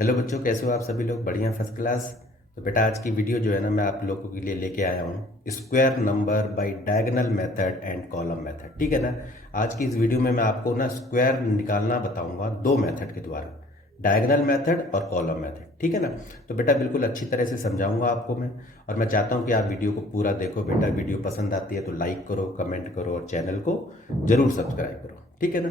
Hello बच्चों, कैसे हो आप सभी लोग? बढ़िया, फर्स्ट क्लास। तो बेटा आज की वीडियो जो है ना, मैं आप लोगों के लिए लेके आया हूँ square number by diagonal method and column method. ठीक है ना। आज की इस वीडियो में मैं आपको ना स्क्वायर निकालना बताऊंगा दो मेथड के द्वारा, डायगोनल मेथड और कॉलम मेथड। ठीक है ना। तो बेटा बिल्कुल अच्छी तरह से समझाऊंगा आपको मैं, और मैं चाहता हूँ कि आप वीडियो को पूरा देखो। बेटा वीडियो पसंद आती है तो लाइक करो, कमेंट करो और चैनल को जरूर सब्सक्राइब करो। ठीक है ना।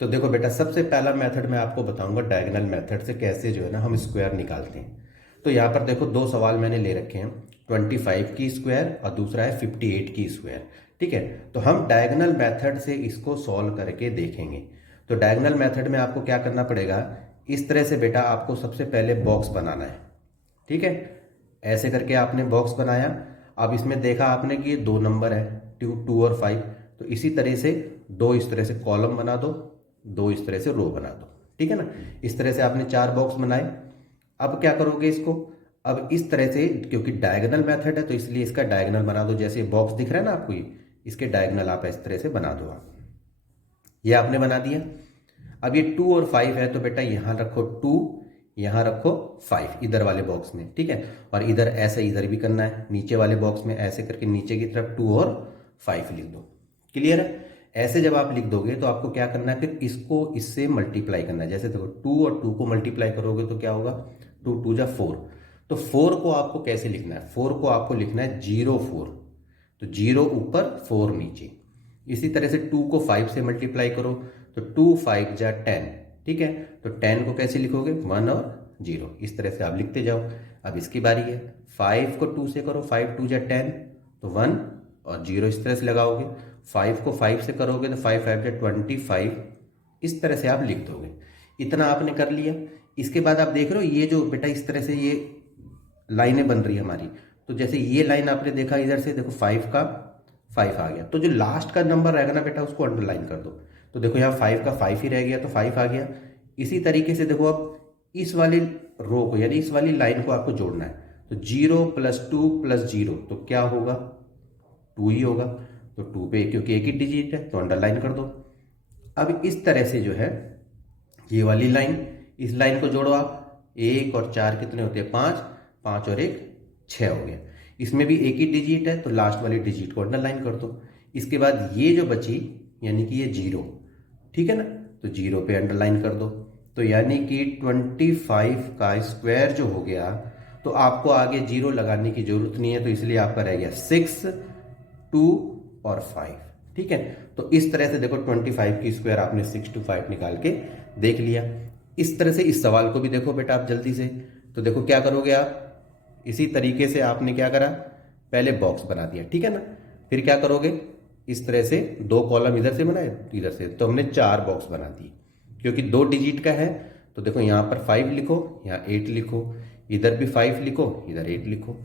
तो देखो बेटा, सबसे पहला मेथड मैं आपको बताऊंगा डायगोनल मेथड से कैसे जो है ना हम स्क्वायर निकालते हैं। तो यहाँ पर देखो दो सवाल मैंने ले रखे हैं, 25 की स्क्वायर और दूसरा है 58 की स्क्वायर। ठीक है। तो हम डायगोनल मेथड से इसको सॉल्व करके देखेंगे। तो डायगोनल मेथड में आपको क्या करना पड़ेगा, इस तरह से बेटा आपको सबसे पहले बॉक्स बनाना है। ठीक है। ऐसे करके आपने बॉक्स बनाया। अब इसमें देखा आपने कि ये दो नंबर है, टू टू और फाइव। तो इसी तरह से दो इस तरह से कॉलम बना दो, दो इस तरह से रो बना दो। ठीक है ना। इस तरह से आपने चार बॉक्स बनाए। अब क्या करोगे इसको, अब इस तरह से, क्योंकि डायगोनल मेथड है तो इसलिए इसका डायगोनल बना दो। जैसे बॉक्स दिख रहा है ना आपको, ये इसके डायगोनल आप इस तरह से बना दो। आप ये आपने बना दिया। अब ये टू और फाइव है तो बेटा यहां रखो टू, यहां रखो फाइव इधर वाले बॉक्स में। ठीक है। और इधर ऐसे इधर भी करना है, नीचे वाले बॉक्स में ऐसे करके नीचे की तरफ टू और फाइव लिख दो। क्लियर है। ऐसे जब आप लिख दोगे तो आपको क्या करना है, फिर इसको इससे मल्टीप्लाई करना है। जैसे देखो टू और टू को मल्टीप्लाई करोगे तो क्या होगा, टू टू जा फोर। तो फोर को आपको कैसे लिखना है, फोर को आपको लिखना है जीरो फोर। तो जीरो ऊपर फोर नीचे। इसी तरह से टू को फाइव से मल्टीप्लाई करो तो टू फाइव जा टेन। ठीक है। तो टेन को कैसे लिखोगे, वन और जीरो, इस तरह से आप लिखते जाओ। अब इसकी बारी है, फाइव को टू से करो, फाइव टू जा टेन, तो वन और जीरो इस तरह से लगाओगे। फाइव को फाइव से करोगे तो फाइव फाइव जा 25, इस तरह से आप लिख दोगे। इतना आपने कर लिया। इसके बाद आप देख रहे हो ये जो बेटा इस तरह से ये लाइनें बन रही है हमारी। तो जैसे ये लाइन आपने देखा, इधर से देखो फाइव का फाइव आ गया, तो जो लास्ट का नंबर रहेगा ना बेटा उसको अंडरलाइन कर दो। तो देखो यहाँ फाइव का फाइव ही रह गया तो फाइव आ गया। इसी तरीके से देखो अब इस वाली रो को यानी इस वाली लाइन को आपको जोड़ना है। तो zero plus two plus zero तो क्या होगा, टू ही होगा। तो टू पे क्योंकि एक ही डिजिट है तो अंडरलाइन कर दो। अब इस तरह से जो है ये वाली लाइन, इस लाइन को जोड़ो आप। एक और चार कितने होते हैं, पांच, पांच और एक छह हो गया। इसमें भी एक ही डिजिट है तो लास्ट वाली डिजिट को अंडरलाइन कर दो। इसके बाद ये जो बची यानी कि ये जीरो, ठीक है ना, तो जीरो पे अंडरलाइन कर दो। तो यानी कि 25 का स्क्वायर जो हो गया, तो आपको आगे जीरो लगाने की जरूरत नहीं है, तो इसलिए आपका रह गया सिक्स, टू और फाइव। ठीक है। तो इस तरह से देखो 25 की स्क्वायर आपने सिक्स टू फाइव निकाल के देख लिया। इस तरह से इस सवाल को भी देखो बेटा आप जल्दी से। तो देखो क्या करोगे आप, इसी तरीके से आपने क्या करा, पहले बॉक्स बना दिया। ठीक है ना। फिर क्या करोगे, इस तरह से दो कॉलम इधर से बनाए इधर से, तो हमने चार बॉक्स बना दिए। क्योंकि दो डिजिट का है तो देखो यहाँ पर फाइव लिखो, यहाँ एट लिखो, इधर भी फाइव लिखो, इधर एट लिखो।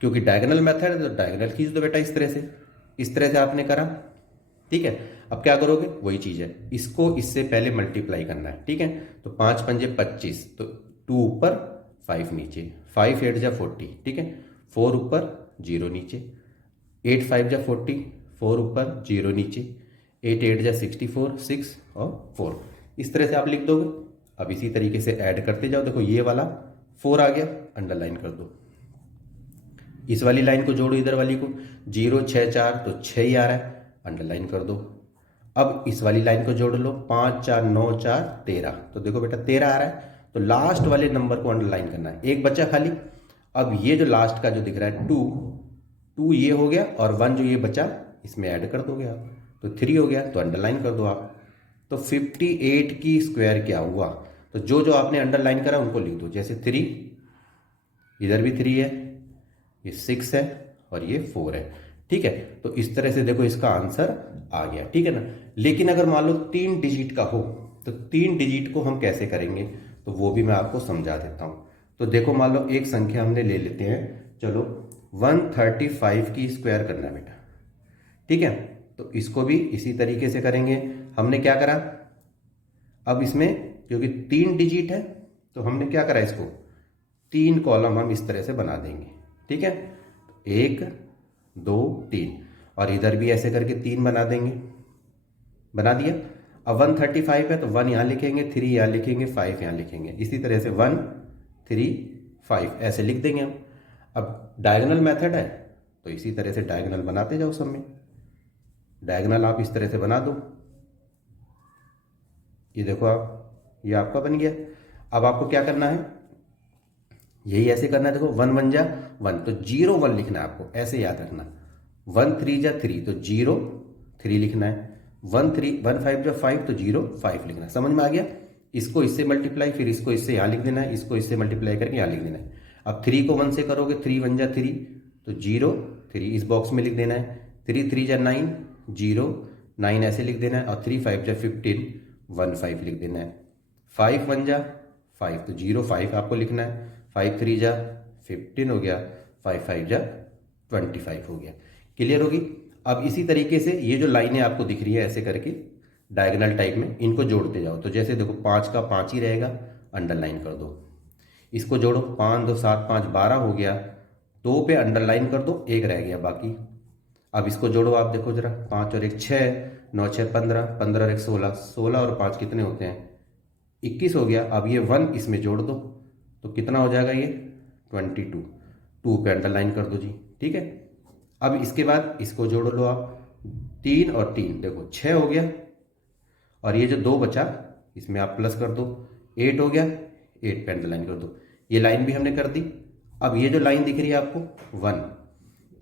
क्योंकि डायगोनल मेथड है तो डायगोनल खींच दो बेटा इस तरह से। इस तरह से आपने करा। ठीक है। अब क्या करोगे, वही चीज है, इसको इससे पहले मल्टीप्लाई करना है। ठीक है। तो पांच पंजे 25, तो टू ऊपर फाइव नीचे, फाइव एट जा 40। ठीक है। फोर ऊपर जीरो नीचे, एट फाइव जा 40, फोर ऊपर जीरो नीचे, एट एट जा 64, सिक्स और फोर, इस तरह से आप लिख दोगे। अब इसी तरीके से ऐड करते जाओ। देखो ये वाला फोर आ गया, अंडरलाइन कर दो। इस वाली लाइन को जोड़ो इधर वाली को, जीरो छः चार तो छः ही आ रहा है, अंडरलाइन कर दो। अब इस वाली लाइन को जोड़ लो, पाँच चार नौ चार 13, तो देखो बेटा 13 आ रहा है। तो लास्ट वाले नंबर को अंडरलाइन करना है, एक बच्चा खाली। अब ये जो लास्ट का जो दिख रहा है टू, टू ये हो गया और वन जो ये बचा इसमें ऐड कर दोगे आप, तो थ्री हो गया, तो अंडरलाइन कर दो आप। तो 58 की स्क्वायर क्या हुआ, तो जो जो आपने अंडरलाइन करा उनको लिख दो। जैसे थ्री, इधर भी थ्री है, ये सिक्स है और ये फोर है। ठीक है। तो इस तरह से देखो इसका आंसर आ गया। ठीक है ना। लेकिन अगर मान लो तीन डिजिट का हो तो तीन डिजिट को हम कैसे करेंगे, तो वो भी मैं आपको समझा देता हूं। तो देखो मान लो एक संख्या हमने ले लेते हैं, चलो 135 की स्क्वायर करना है बेटा। ठीक है। तो इसको भी इसी तरीके से करेंगे। हमने क्या करा, अब इसमें क्योंकि तीन डिजिट है तो हमने क्या करा, इसको तीन कॉलम हम इस तरह से बना देंगे। ठीक है। एक दो तीन, और इधर भी ऐसे करके तीन बना देंगे, बना दिया। अब 135 है तो वन यहाँ लिखेंगे, थ्री यहाँ लिखेंगे, फाइव यहाँ लिखेंगे, इसी तरह से वन 3 5 ऐसे लिख देंगे हम। अब डायगोनल मेथड है तो इसी तरह से डायगोनल बनाते जाओ सब में। डायगोनल आप इस तरह से बना दो, ये देखो आप, ये आपका बन गया। अब आपको क्या करना है, यही ऐसे करना है। देखो 1 1 जा 1, तो 0 1 लिखना है आपको, ऐसे याद रखना। 1 3 जा 3, तो 0 3 लिखना है। 1 5 जा 5, तो 0 5 लिखना है। समझ में आ गया। इसको इससे मल्टीप्लाई, फिर इसको इससे यहाँ लिख देना है, इसको इससे मल्टीप्लाई करके यहाँ लिख देना है। अब 3 को 1 से करोगे, 3 1 जा 3, तो 0 3 इस बॉक्स में लिख देना है। 3 3 जा 9, 0 9 ऐसे लिख देना है। और 3 5 जा 15, 1 5 लिख देना है। 5 1 जा 5, तो 0 5 आपको लिखना है। 5 3 जा 15 हो गया, 5 5 जा 25 हो गया। क्लियर होगी। अब इसी तरीके से ये जो लाइनें आपको दिख रही है ऐसे करके डायगोनल टाइप में, इनको जोड़ते जाओ। तो जैसे देखो 5 का 5 ही रहेगा, अंडरलाइन कर दो। इसको जोड़ो, 5 2 7 5 12 हो गया, 2 पे अंडरलाइन कर दो, 1 रह गया बाकी। अब इसको जोड़ो, आप देखो जरा, 5 और 1 6, 9 6 15, 15 और 1 16, 16 और 5 कितने होते हैं, 21 हो गया। अब ये 1 इसमें जोड़ दो, तो कितना हो जाएगा ये 22, 2 पे अंडरलाइन कर दो जी, ठीक है। अब इसके बाद इसको जोड़ लो आप, 3 और 3 देखो 6 हो गया, और ये जो 2 बचा इसमें आप प्लस कर दो, 8 हो गया, 8 पे अंडरलाइन कर दो। ये लाइन भी हमने कर दी। अब ये जो लाइन दिख रही है आपको 1,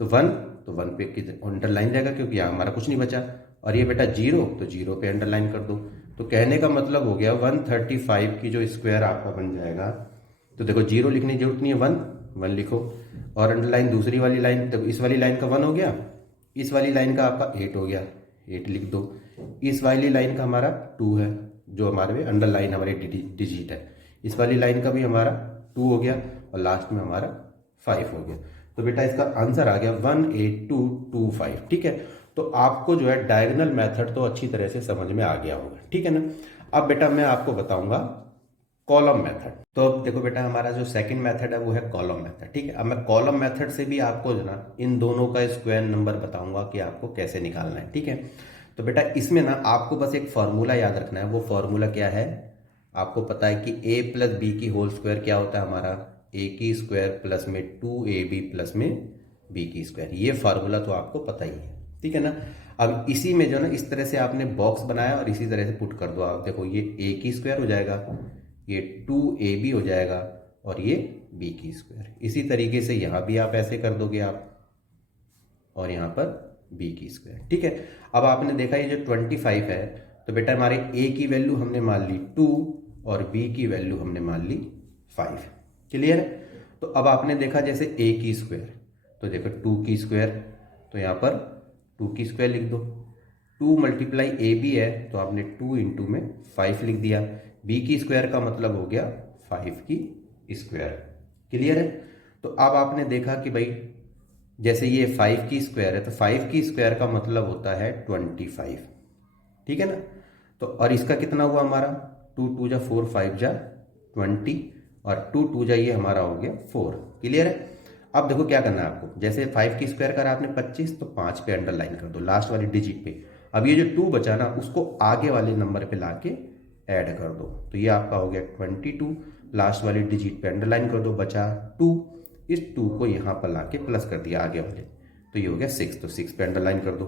तो 1 पे अंडरलाइन जाएगा क्योंकि यहाँ हमारा कुछ नहीं बचा। और ये बेटा 0, तो 0 पे अंडरलाइन कर दो। तो कहने का मतलब हो गया 135 की जो स्क्वायर आपका बन जाएगा। तो देखो 0 लिखने की जरूरत नहीं है, 1 लिखो। और अंडरलाइन दूसरी वाली लाइन, देखो इस वाली लाइन का 1 हो गया, इस वाली लाइन का आपका 8 हो गया, 8 लिख दो। इस वाली लाइन का हमारा 2 है, जो हमारे में अंडरलाइन हमारी डिजिट है। इस वाली लाइन का भी हमारा 2 हो गया, और लास्ट में हमारा 5 हो गया। तो बेटा इसका आंसर आ गया 18225, ठीक है। तो आपको जो है डायगोनल मेथड तो अच्छी तरह से समझ में आ गया होगा, ठीक है ना। अब बेटा मैं आपको बताऊंगा कॉलम मेथड। तो अब देखो बेटा, हमारा जो सेकंड मेथड है वो है कॉलम मेथड, ठीक है। अब मैं कॉलम मेथड से भी आपको जो ना इन दोनों का स्क्वायर नंबर बताऊंगा कि आपको कैसे निकालना है, ठीक है। तो बेटा इसमें ना आपको बस एक फॉर्मूला याद रखना है। वो फॉर्मूला क्या है, आपको पता है कि a प्लस बी की होल स्क्वायर क्या होता है हमारा, a की स्क्वायर प्लस में 2ab प्लस में b की स्क्वायर। ये फार्मूला तो आपको पता ही है, ठीक है ना। अब इसी में जो ना इस तरह से आपने बॉक्स बनाया और इसी तरह से पुट कर दो। आप देखो ये a की स्क्वायर हो जाएगा, ये 2ab हो जाएगा, और ये b की स्क्वायर। इसी तरीके से यहाँ भी आप ऐसे कर दोगे आप, और यहाँ पर b की स्क्वायर, ठीक है। अब आपने देखा ये जो 25 है, तो बेटा हमारे a की वैल्यू हमने मान ली 2 और b की वैल्यू हमने मान ली 5। क्लियर है। तो अब आपने देखा जैसे a की स्क्वायर, तो देखो 2 की स्क्वायर, तो यहाँ पर 2 की स्क्वायर लिख दो। 2 मल्टीप्लाई ए बी है, तो आपने 2 इंटू में 5 लिख दिया। b की स्क्वायर का मतलब हो गया 5 की स्क्वायर। क्लियर है। तो अब आपने देखा कि भाई जैसे ये 5 की स्क्वायर है, तो 5 की स्क्वायर का मतलब होता है 25, ठीक है ना। तो और इसका कितना हुआ हमारा, 2 2 जा 4, 5 जा 20, और 2 2 जा ये हमारा हो गया 4। क्लियर है। अब देखो क्या करना है आपको, जैसे 5 की स्क्वायर करा आपने 25, तो 5 पे अंडरलाइन कर दो लास्ट वाली डिजिट पे। अब ये जो 2 बचा ना, उसको आगे वाले नंबर पे लाके ऐड कर दो, तो ये आपका हो गया 22। लास्ट वाली डिजिट पे अंडरलाइन कर दो, बचा 2। इस 2 को यहाँ पर लाके प्लस कर दिया आगे वाले, तो ये हो गया 6, तो 6 पे अंडरलाइन कर दो।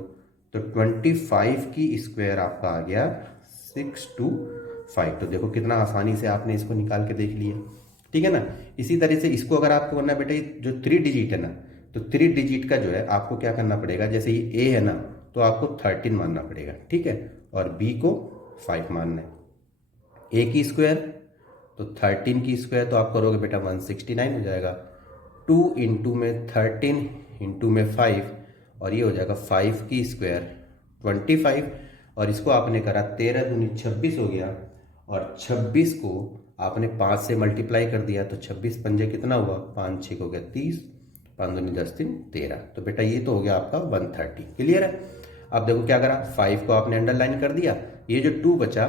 तो 25 की स्क्वायर आपका आ गया 625। तो देखो कितना आसानी से आपने इसको निकाल के देख लिया, ठीक है ना। इसी तरह से इसको अगर आपको करना है बेटा, जो 3 डिजिट है ना, तो 3 डिजिट का जो है आपको क्या करना पड़ेगा, जैसे ये a है ना, तो आपको 13 मानना पड़ेगा, ठीक है, और b को 5 मानना है। a की स्क्वायर, तो 13 की स्क्वायर, तो आप करोगे बेटा 169 हो जाएगा। 2 इंटू में 13 इंटू में 5, और ये हो जाएगा 5 की स्क्वायर 25, और इसको आपने करा 13 दूनी 26 हो गया, और 26 को आपने 5 से मल्टीप्लाई कर दिया, तो 26 पंजे कितना हुआ, 5 6 हो गया 30, 5 दूनी 10 3 13। तो बेटा ये तो हो गया आपका 130। क्लियर है। अब देखो क्या करा, 5 को आपने अंडरलाइन कर दिया, ये जो 2 बचा,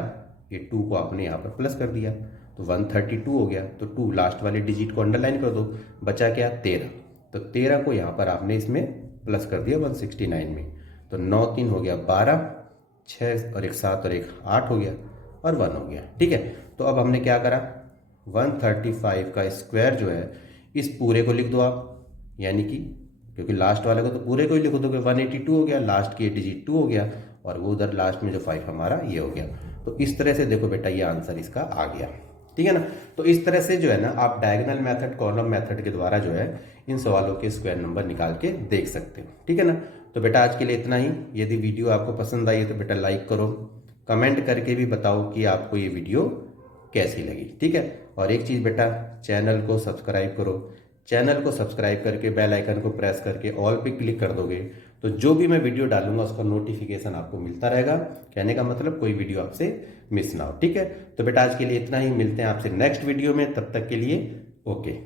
ये 2 को आपने यहाँ पर प्लस कर दिया, तो 132 हो गया। तो 2 लास्ट वाले डिजिट को अंडरलाइन कर दो, बचा क्या 13, तो 13 को यहाँ पर आपने इसमें प्लस कर दिया 169 में, तो 9 3 हो गया 12, 6 और 1 7 और 1 8 हो गया, और 1 हो गया, ठीक है। तो अब हमने क्या करा, 135 का स्क्वायर जो है इस पूरे को लिख दो आप, यानी कि क्योंकि लास्ट वाले को तो पूरे को ही लिख दोगे, 182 हो गया, लास्ट की डिजिट 2 हो गया, और वो उधर लास्ट में जो 5 हमारा ये हो गया। तो इस तरह से देखो बेटा ये आंसर इसका आ गया, ठीक है ना। तो इस तरह से जो है ना आप डायगोनल मेथड, कॉलम मेथड के द्वारा जो है इन सवालों के स्क्वायर नंबर निकाल के देख सकते हो, ठीक है ना। तो बेटा आज के लिए इतना ही। यदि वीडियो आपको पसंद आई है तो बेटा लाइक करो, कमेंट करके भी बताओ कि आपको ये वीडियो कैसी लगी, ठीक है। और एक चीज़ बेटा, चैनल को सब्सक्राइब करो। चैनल को सब्सक्राइब करके बेल आइकन को प्रेस करके ऑल पे क्लिक कर दोगे तो जो भी मैं वीडियो डालूंगा उसका नोटिफिकेशन आपको मिलता रहेगा। कहने का मतलब कोई वीडियो आपसे मिस ना हो, ठीक है। तो बेटा आज के लिए इतना ही, मिलते हैं आपसे नेक्स्ट वीडियो में, तब तक के लिए ओके।